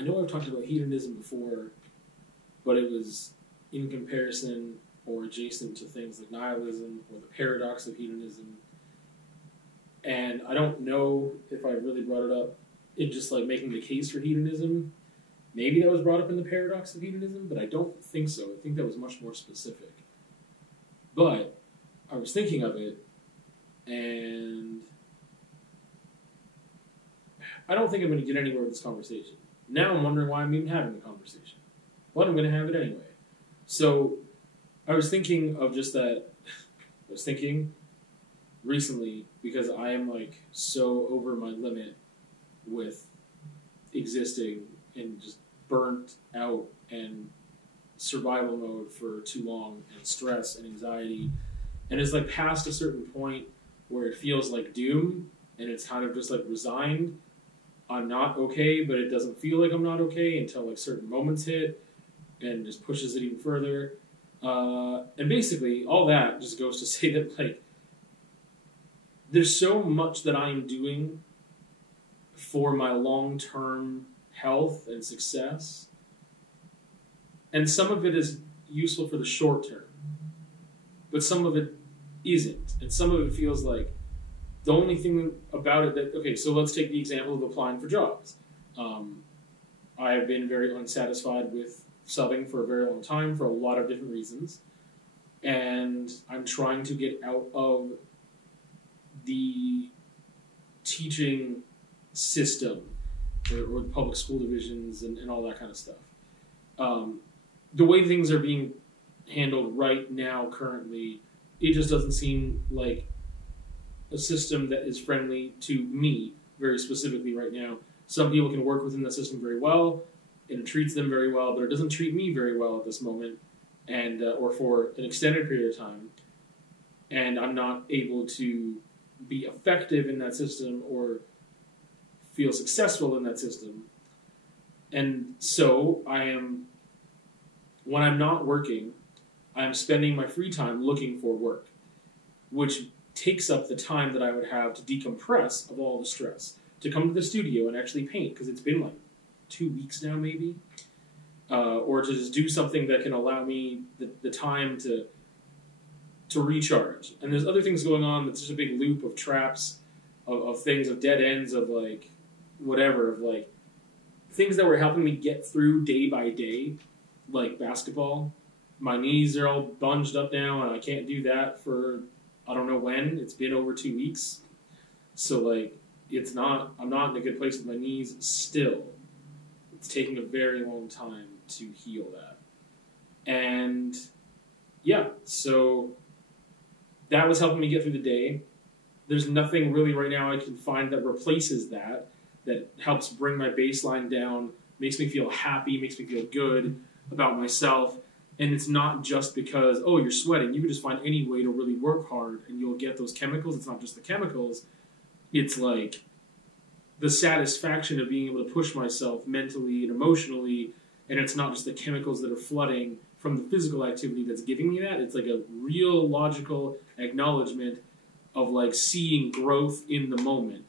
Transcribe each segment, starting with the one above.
I know I've talked about hedonism before, but it was in comparison or adjacent to things like nihilism or the paradox of hedonism. And I don't know if I really brought it up in just like making the case for hedonism. Maybe that was brought up in the paradox of hedonism, but I don't think so. I think that was much more specific. But I was thinking of it, and I don't think I'm going to get anywhere with this conversation. Now I'm wondering why I'm even having the conversation. But I'm going to have it anyway. So I was thinking of just that. I was thinking recently, because I am like so over my limit with existing and just burnt out and survival mode for too long, and stress and anxiety, and it's like past a certain point where it feels like doom, and it's kind of just like resigned. I'm not okay, but it doesn't feel like I'm not okay until like certain moments hit, and just pushes it even further. And basically, all that just goes to say that like there's so much that I'm doing for my long-term health and success, and some of it is useful for the short term, but some of it isn't, and some of it feels like the only thing about it that, okay, so let's take the example of applying for jobs. I have been very unsatisfied with subbing for a very long time for a lot of different reasons, and I'm trying to get out of the teaching system or the public school divisions and all that kind of stuff. The way things are being handled right now, currently, it just doesn't seem like a system that is friendly to me, very specifically right now. Some people can work within the system very well, and it treats them very well, but it doesn't treat me very well at this moment, and or for an extended period of time. And I'm not able to be effective in that system or feel successful in that system. And so when I'm not working, I'm spending my free time looking for work, which takes up the time that I would have to decompress of all the stress, to come to the studio and actually paint, because it's been like 2 weeks now maybe, or to just do something that can allow me the time to recharge. And there's other things going on that's just a big loop of traps, of things, of dead ends, of like whatever, of like things that were helping me get through day by day, like basketball. My knees are all bunged up now, and I can't do that for I don't know when. It's been over 2 weeks. So like I'm not in a good place with my knees still. It's taking a very long time to heal that. And yeah, so that was helping me get through the day. There's nothing really right now I can find that replaces that helps bring my baseline down, makes me feel happy, makes me feel good about myself. And it's not just because, oh, you're sweating. You can just find any way to really work hard and you'll get those chemicals. It's not just the chemicals. It's like the satisfaction of being able to push myself mentally and emotionally. And it's not just the chemicals that are flooding from the physical activity that's giving me that. It's like a real logical acknowledgement of like seeing growth in the moment,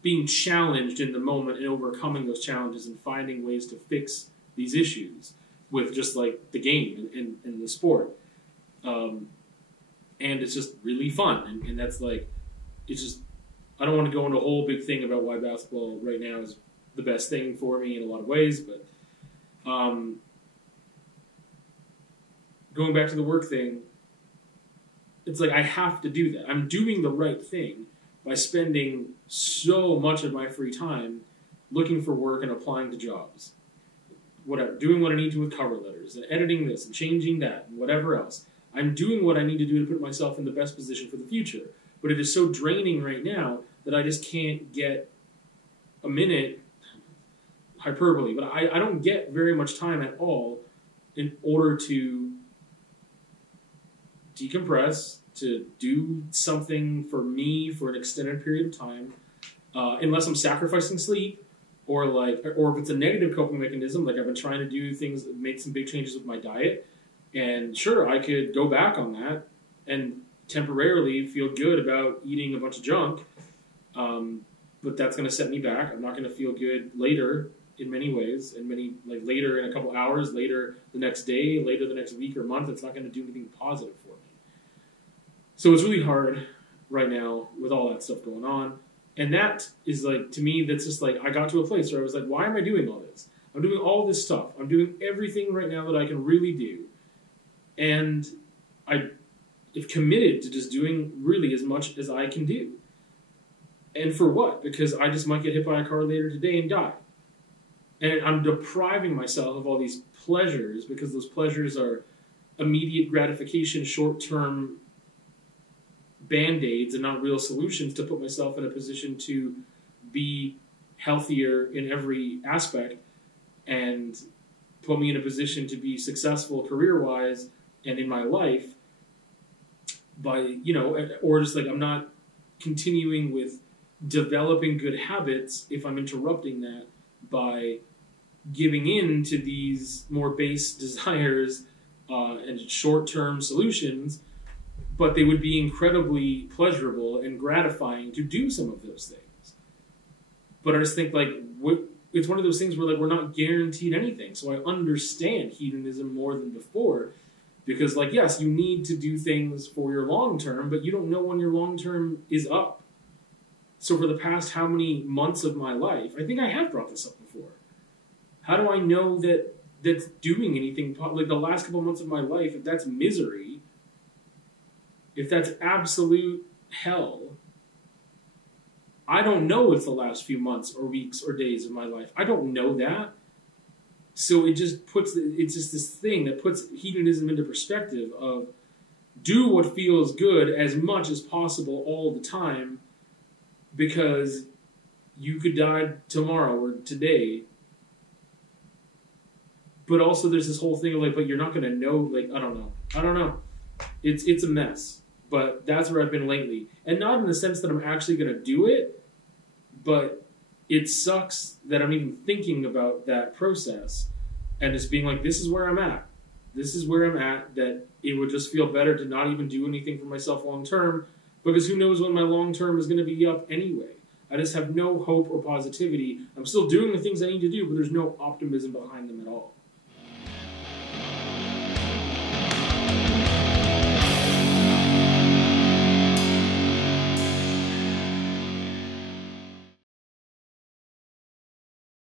being challenged in the moment and overcoming those challenges and finding ways to fix these issues with just like the game and the sport. And it's just really fun. And that's like, it's just, I don't want to go into a whole big thing about why basketball right now is the best thing for me in a lot of ways, but going back to the work thing, it's like I have to do that. I'm doing the right thing by spending so much of my free time looking for work and applying to jobs. Whatever, doing what I need to with cover letters and editing this and changing that and whatever else. I'm doing what I need to do to put myself in the best position for the future. But it is so draining right now that I just can't get a minute, hyperbole, but I don't get very much time at all in order to decompress, to do something for me for an extended period of time, unless I'm sacrificing sleep. Or if it's a negative coping mechanism, like I've been trying to do things, make some big changes with my diet, and sure, I could go back on that and temporarily feel good about eating a bunch of junk, but that's going to set me back. I'm not going to feel good later in many ways, and many, like, later in a couple hours, later the next day, later the next week or month, it's not going to do anything positive for me. So it's really hard right now with all that stuff going on. And that is, like, to me, that's just like, I got to a place where I was like, why am I doing all this? I'm doing all this stuff. I'm doing everything right now that I can really do. And I have committed to just doing really as much as I can do. And for what? Because I just might get hit by a car later today and die. And I'm depriving myself of all these pleasures because those pleasures are immediate gratification, short-term Band-Aids and not real solutions to put myself in a position to be healthier in every aspect and put me in a position to be successful career-wise and in my life by, you know, or just like I'm not continuing with developing good habits if I'm interrupting that by giving in to these more base desires and short-term solutions, but they would be incredibly pleasurable and gratifying to do some of those things. But I just think, like, it's one of those things where, like, we're not guaranteed anything. So I understand hedonism more than before because, like, yes, you need to do things for your long-term, but you don't know when your long-term is up. So for the past how many months of my life, I think I have brought this up before. How do I know that that's doing anything? Like, the last couple months of my life, if that's misery, if that's absolute hell, I don't know it's the last few months or weeks or days of my life. I don't know that. So it's just this thing that puts hedonism into perspective of do what feels good as much as possible all the time because you could die tomorrow or today. But also there's this whole thing of, like, but you're not going to know, like, I don't know. It's a mess. But that's where I've been lately. And not in the sense that I'm actually going to do it, but it sucks that I'm even thinking about that process and just being like, this is where I'm at. This is where I'm at, that it would just feel better to not even do anything for myself long term, because who knows when my long term is going to be up anyway. I just have no hope or positivity. I'm still doing the things I need to do, but there's no optimism behind them at all.